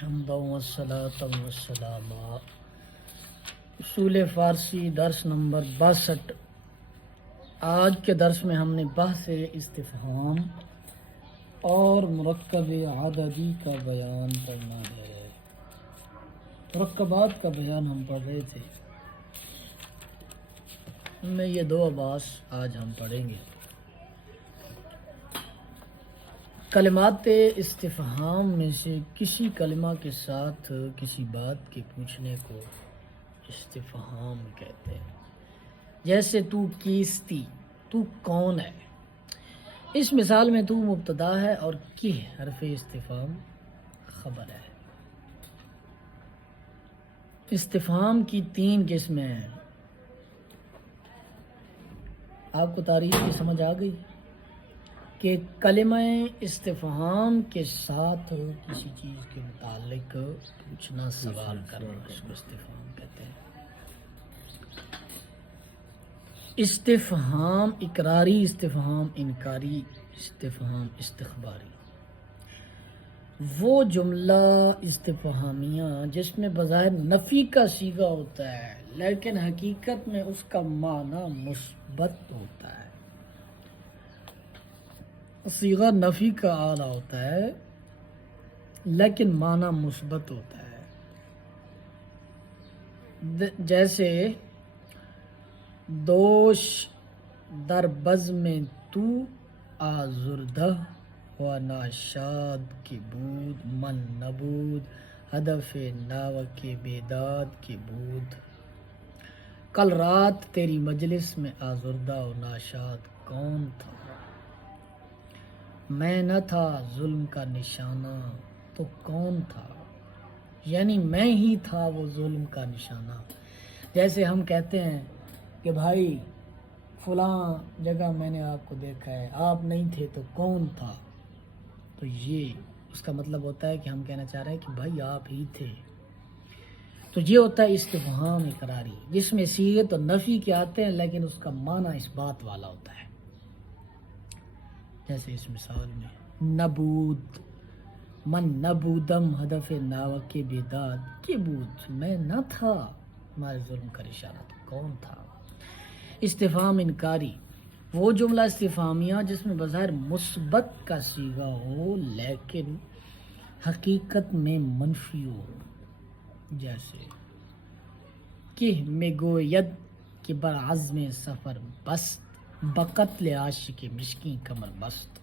حمد والصلاة والسلام اصول فارسی درس نمبر 62۔ آج کے درس میں ہم نے بحث استفہام اور مرکب عددی کا بیان کرنا ہے۔ مرکبات کا بیان ہم پڑھ رہے تھے، ان میں یہ دو ابحاث آج ہم پڑھیں گے۔ کلمات استفہام میں سے کسی کلمہ کے ساتھ کسی بات کے پوچھنے کو استفہام کہتے ہیں۔ جیسے تو کیستی، تو کون ہے۔ اس مثال میں تو مبتدا ہے اور کی حرف استفہام خبر ہے۔ استفہام کی 3 قسمیں ہیں۔ آپ کو تعریف کی سمجھ آ گئی کہ کلمہ استفہام کے ساتھ کسی چیز کے متعلق پوچھنا، سوال کرنا، اس کو استفہام کہتے ہیں۔ استفہام اقراری، استفہام انکاری، استفہام استخباری۔ وہ جملہ استفہامیہ جس میں بظاہر نفی کا صیغہ ہوتا ہے لیکن حقیقت میں اس کا معنی مثبت ہوتا ہے۔ صیغہ نفی کا اعلیٰ ہوتا ہے لیکن معنی مثبت ہوتا ہے۔ جیسے دوش در بزم تو آزردہ و ناشاد کی بود من نبود ہدف ناو کے بیداد کی بود۔ کل رات تیری مجلس میں آزردہ و ناشاد کون تھا؟ میں نہ تھا ظلم کا نشانہ تو کون تھا؟ یعنی میں ہی تھا وہ ظلم کا نشانہ۔ جیسے ہم کہتے ہیں کہ بھائی فلاں جگہ میں نے آپ کو دیکھا ہے، آپ نہیں تھے تو کون تھا؟ تو یہ اس کا مطلب ہوتا ہے کہ ہم کہنا چاہ رہے ہیں کہ بھائی آپ ہی تھے۔ تو یہ ہوتا ہے استفہام اقراری، جس میں صیغے تو نفی کے آتے ہیں لیکن اس کا معنی اس بات والا ہوتا ہے۔ جیسے اس مثال میں نبود من نبودم ہدف ناو کے بیداد کی بود، میں نہ تھا ہمارے ظلم کا نشانہ تو کون تھا۔ استفہام انکاری، وہ جملہ استفہامیہ جس میں بظاہر مثبت کا صیغہ ہو لیکن حقیقت میں منفی ہو۔ جیسے کہ میگوید کہ برعزم سفر بست بقتل عاشق مشکین کمر بست۔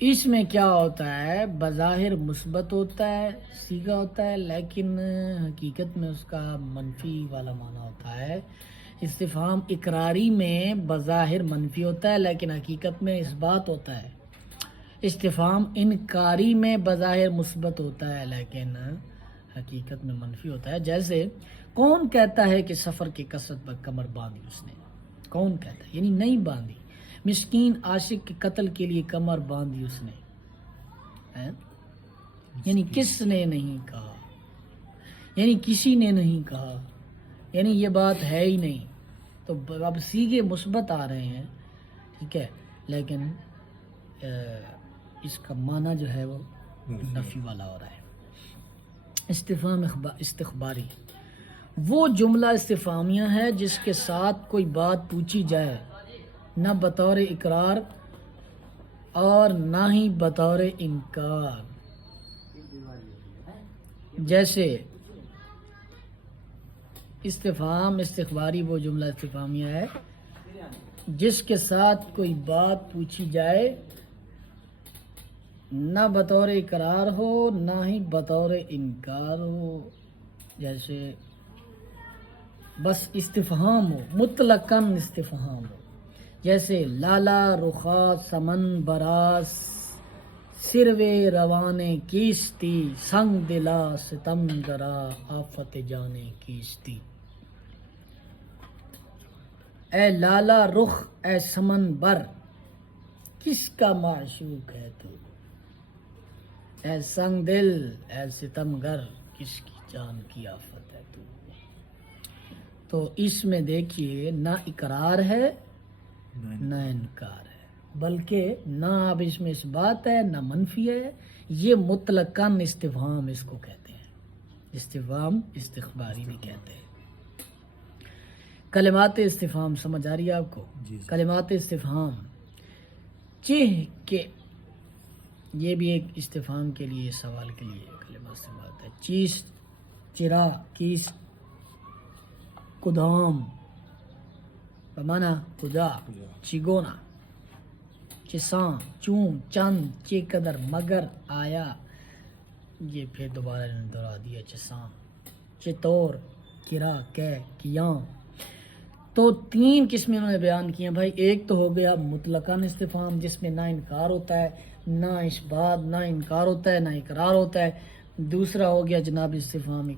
اس میں کیا ہوتا ہے؟ بظاہر مثبت ہوتا ہے، صیغہ ہوتا ہے لیکن حقیقت میں اس کا منفی والا معنی ہوتا ہے۔ استفہام اقراری میں بظاہر منفی ہوتا ہے لیکن حقیقت میں اس بات ہوتا ہے۔ استفہام انکاری میں بظاہر مثبت ہوتا ہے لیکن حقیقت میں منفی ہوتا ہے۔ جیسے کون کہتا ہے کہ سفر کی کثرت پر کمر باندھی اس نے؟ کون کہتا ہے؟ یعنی نہیں باندھی۔ مسکین عاشق کے قتل کے لیے کمر باندھی اس نے، یعنی کس نے نہیں کہا، یعنی کسی نے نہیں کہا، یعنی یہ بات ہے ہی نہیں۔ تو اب صیغے مثبت آ رہے ہیں، ٹھیک ہے، لیکن اس کا معنی جو ہے وہ نفی والا ہو رہا ہے۔ استفہام استخباری، وہ جملہ استفہامیہ ہے جس کے ساتھ کوئی بات پوچھی جائے نہ بطور اقرار اور نہ ہی بطور انکار۔ جیسے استفہام استخباری وہ جملہ استفہامیہ ہے جس کے ساتھ کوئی بات پوچھی جائے نہ بطور اقرار ہو نہ ہی بطور انکار ہو۔ جیسے بس استفہام ہو، مطلقاً استفہام ہو۔ جیسے لالا رخا سمن براس سروے روانے کیستی سنگ دلا ستم گرا آفت جانے کیستی۔ اے لالا رخ، اے سمن بر، کس کا معشوق ہے تو؟ اے سنگ دل، اے ستم گر، کس کی جان کی آفت ہے تو؟ تو اس میں دیکھیے نہ اقرار ہے نہ انکار ہے، بلکہ نہ اب اس میں اس بات ہے نہ منفی ہے، یہ مطلقاً استفہام اس کو کہتے ہیں، استفہام استخباری بھی کہتے ہیں۔ کلمات استفہام سمجھ آ رہی ہے آپ کو؟ کلمات استفہام چہ کے، یہ بھی ایک استفہام کے لیے، سوال کے لیے کلمہ استعمال ہوتا ہے۔ چیس، چرا، کیس، کدام بمانا کجا، چگونا، چساں، چون، چند، چے قدر، مگر، آیا، یہ پھر دوبارہ دہرا دیا، چساں، چطور، کرا، کیاں۔ تو تین قسمیں انہوں نے بیان کی ہیں بھائی۔ ایک تو ہو گیا مطلقاً استفہام جس میں نہ انکار ہوتا ہے، نہ اثبات، نہ انکار ہوتا ہے، نہ اقرار ہوتا ہے۔ دوسرا ہو گیا جناب استفہام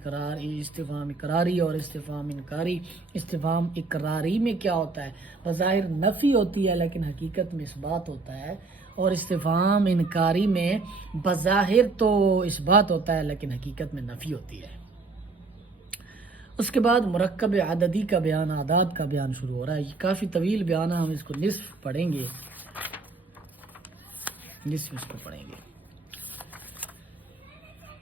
اقراری اور استفہام انکاری۔ استفہام اقراری میں کیا ہوتا ہے؟ بظاہر نفی ہوتی ہے لیکن حقیقت میں اثبات ہوتا ہے، اور استفہام انکاری میں بظاہر تو اثبات ہوتا ہے لیکن حقیقت میں نفی ہوتی ہے۔ اس کے بعد مرکب عددی کا بیان، اعداد کا بیان شروع ہو رہا ہے۔ یہ کافی طویل بیان ہے، ہم اس کو نصف پڑھیں گے، نصف اس کو پڑھیں گے۔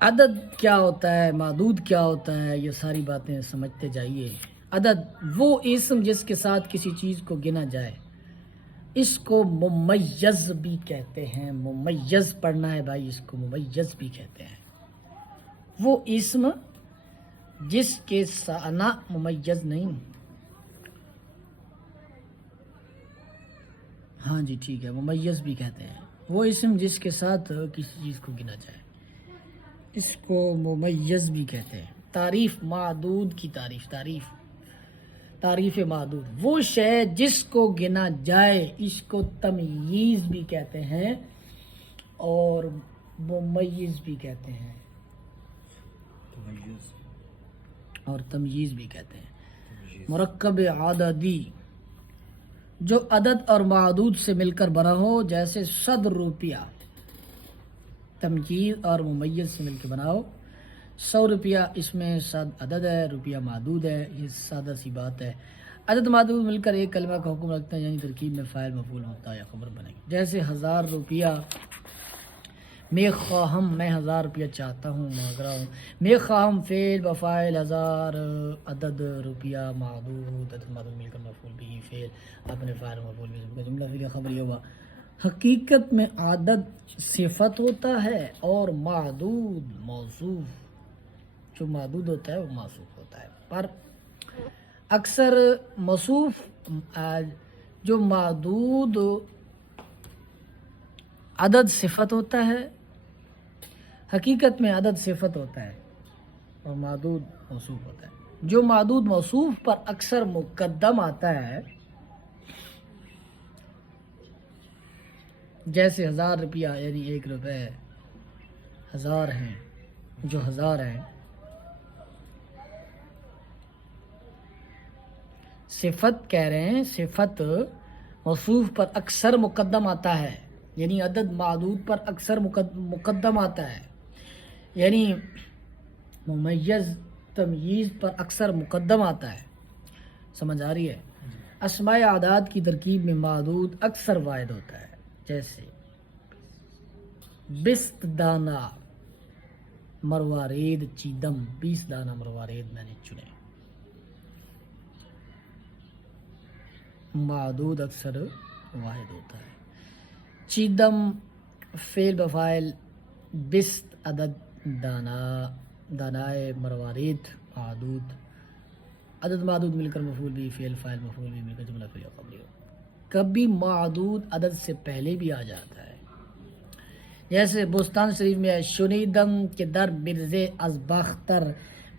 عدد کیا ہوتا ہے، معدود کیا ہوتا ہے، یہ ساری باتیں سمجھتے جائیے۔ عدد وہ اسم جس کے ساتھ کسی چیز کو گنا جائے، اس کو ممیز بھی کہتے ہیں۔ ممیز پڑھنا ہے بھائی، اس کو ممیز بھی کہتے ہیں۔ وہ اسم جس کے ساتھ، نہ ممیز نہیں، ہاں جی ٹھیک ہے، ممیز بھی کہتے ہیں۔ وہ اسم جس کے ساتھ کسی چیز کو گنا جائے، اس کو ممیز بھی کہتے ہیں۔ تعریف معدود کی تعریف معدود، وہ شے جس کو گنا جائے، اس کو تمییز بھی کہتے ہیں اور ممیز بھی کہتے ہیں، اور تمییز بھی کہتے ہیں۔ مرکب عددی جو عدد اور معدود سے مل کر بنا ہو، جیسے 100 روپیہ، تمییز اور ممیز سے مل کے بناؤ۔ 100 روپیہ، اس میں 100 عدد ہے، روپیہ معدود ہے، یہ سادہ سی بات ہے۔ عدد معدود مل کر ایک کلمہ کا حکم رکھتے ہیں، یعنی ترکیب میں فاعل مفعول ہوتا ہے یا خبر بنے گی۔ جیسے 1000 روپیہ، میں خواہم، میں 1000 روپیہ چاہتا ہوں، مانگ رہا ہوں۔ میں خواہم فعل بفاعل، 1000 عدد، روپیہ معدود، عدد معدود مل کر مفعول بھی فعل، اپنے فاعل مفعول بھی جملہ فعلیہ خبریہ ہوا۔ حقیقت میں عدد صفت ہوتا ہے اور معدود موصوف، جو معدود ہوتا ہے وہ موصوف ہوتا ہے، پر اکثر موصوف جو معدود عدد صفت ہوتا ہے، حقیقت میں عدد صفت ہوتا ہے اور معدود موصوف ہوتا ہے۔ جو معدود موصوف پر اکثر مقدم آتا ہے، جیسے 1000 روپیہ یعنی 1 روپے، 1000 ہیں، جو 1000 ہیں، صفت کہہ رہے ہیں، صفت موصوف پر اکثر مقدم آتا ہے، یعنی عدد معدود پر اکثر مقدم آتا ہے، یعنی ممیز تمییز پر اکثر مقدم آتا ہے۔ سمجھ آ رہی ہے؟ اسماء اعداد کی ترکیب میں معدود اکثر واحد ہوتا ہے، جیسے 20 دانہ مروارید چیدم، 20 دانہ مروارید میں نے چنے۔ معدود اکثر واحد ہوتا ہے۔ چیدم فعل بفاعل، 20 عدد، دانائے مروارید معدود، عدد معدود مل کر مفعول بھی فعل، فاعل مفعول بھی مل کر جملہ فعلیہ خبریہ۔ کبھی معدود عدد سے پہلے بھی آ جاتا ہے، جیسے بستان شریف میں ہے، شنیدم کے در مرزے از باختر،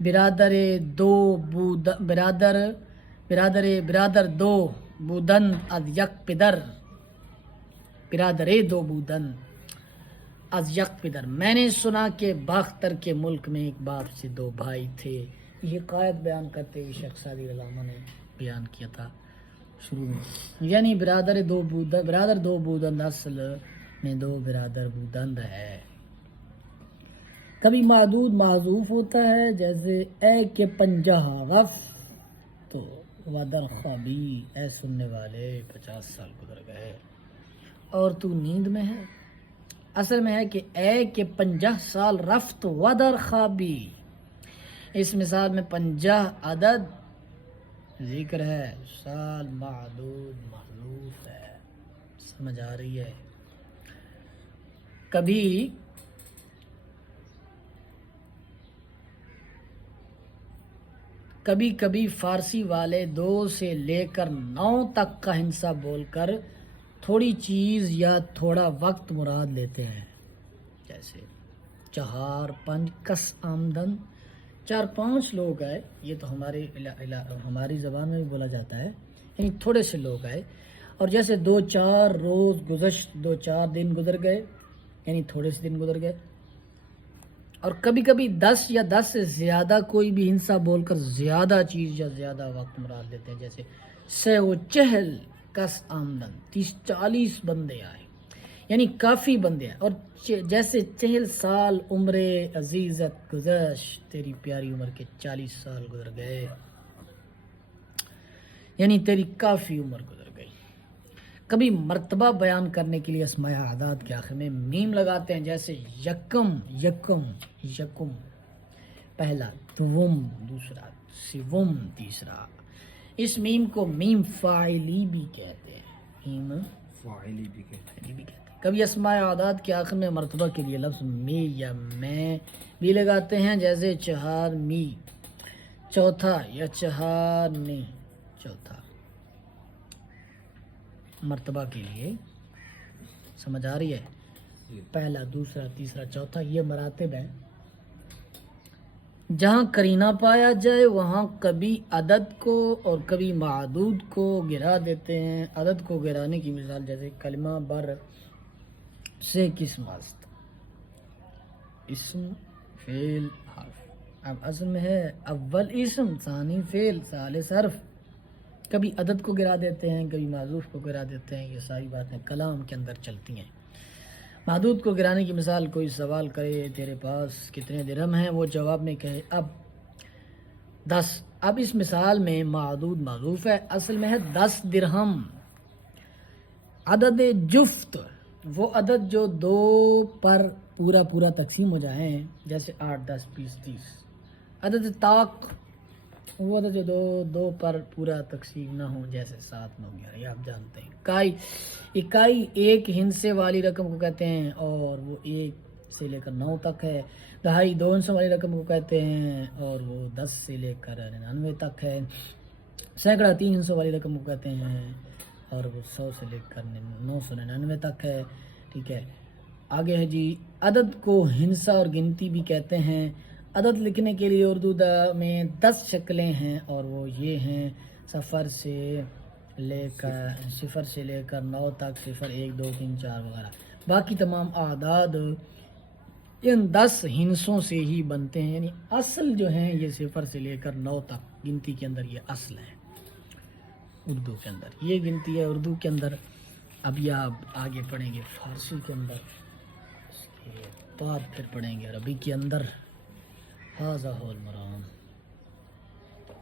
برادر دو بودن از یک پدر، برادر دو بودن از یک پدر۔ میں نے سنا کہ باختر کے ملک میں ایک باپ سے 2 بھائی تھے۔ یہ قائد بیان کرتے ہوئے شیخ سعدی علامہ نے بیان کیا تھا شروع میں، یعنی برادر دو بودند، اصل میں 2 برادر بودند ہے۔ کبھی معدود معذوف ہوتا ہے، جیسے اے کہ 50 غف تو ودر خوابی، اے سننے والے 50 سال گزر گئے اور تو نیند میں ہے۔ اصل میں ہے کہ اے کہ 50 سال رفت ودر خوابی. اس مثال میں 50 عدد ذکر ہے، سال معدود محذوف ہے. سمجھ آ رہی ہے؟ کبھی کبھی فارسی والے 2 سے لے کر 9 تک کا ہندسہ بول کر تھوڑی چیز یا تھوڑا وقت مراد لیتے ہیں، جیسے 4 5 کس آمدن، 4 5 لوگ آئے. یہ تو ہماری زبان میں بھی بولا جاتا ہے، یعنی تھوڑے سے لوگ آئے. اور جیسے 2 4 روز گزشت، 2 4 دن گزر گئے، یعنی تھوڑے سے دن گزر گئے. اور کبھی کبھی 10 یا 10 سے زیادہ کوئی بھی ہندسہ بول کر زیادہ چیز یا زیادہ وقت مراد لیتے ہیں، جیسے 140 کس آمدن، 30 40 بندے آئے، یعنی کافی بندے آئے. اور جیسے 40 سال عمر عزیزت گزشت، تیری پیاری عمر کے 40 سال گزر گئے، یعنی تیری کافی عمر گزر گئی. کبھی مرتبہ بیان کرنے کے لیے اسماء اعداد کے آخر میں میم لگاتے ہیں، جیسے یکم پہلا، دوم دوسرا، سوم تیسرا. اس میم کو میم فاعلی بھی کہتے ہیں، میم فاعلی بھی کہتے ہیں. کبھی اسماء اعداد کے آخر میں مرتبہ کے لیے لفظ می یا میں بھی لگاتے ہیں، جیسے 4 می چوتھا یا 4 می چوتھا، مرتبہ کے لیے. سمجھ آ رہی ہے؟ پہلا، دوسرا، تیسرا، چوتھا، یہ مراتب ہیں. جہاں قرینہ پایا جائے وہاں کبھی عدد کو اور کبھی معدود کو گرا دیتے ہیں. عدد کو گرانے کی مثال جیسے کلمہ بر سے قسم است، اسم فعل حرف. اب اصل میں ہے اول اسم ثانی فعل ثالث حرف. کبھی عدد کو گرا دیتے ہیں، کبھی معذوف کو گرا دیتے ہیں. یہ ساری باتیں کلام کے اندر چلتی ہیں. معدود کو گرانے کی مثال، کوئی سوال کرے تیرے پاس کتنے درہم ہیں، وہ جواب میں کہے اب 10. اب اس مثال میں معدود معذوف ہے، اصل میں ہے 10 درہم. عدد جفت وہ عدد جو 2 پر پورا تقسیم ہو جائیں، جیسے 8 10 20 30. عدد طاق وہ عدد جو 2 پر پورا تقسیم نہ ہو، جیسے 7 9 11. یہ آپ جانتے ہیں. اکائی ایک ہندسے والی رقم کو کہتے ہیں اور وہ 1 سے لے کر 9 تک ہے. دہائی 2 ہندسوں والی رقم کو کہتے ہیں اور وہ 10 سے لے کر 99 تک ہے. سینکڑا 3 ہندسوں والی رقم کو کہتے ہیں اور وہ 100 سے لے کر 999 تک ہے. ٹھیک ہے، آگے ہے جی، عدد کو ہندسہ اور گنتی بھی کہتے ہیں. عدد لکھنے کے لیے اردو میں 10 شکلیں ہیں اور وہ یہ ہیں: 0 سے لے کر 9 تک، 0 1 2 3 4 وغیرہ. باقی تمام اعداد ان 10 ہندسوں سے ہی بنتے ہیں، یعنی اصل جو ہیں یہ 0 سے لے کر 9 تک گنتی کے اندر یہ اصل ہے. اردو کے اندر یہ گنتی ہے، اردو کے اندر. اب یہ آپ آگے پڑھیں گے فارسی کے اندر، اس کے بعد پھر پڑھیں گے عربی کے اندر. ھذا ھو المرام.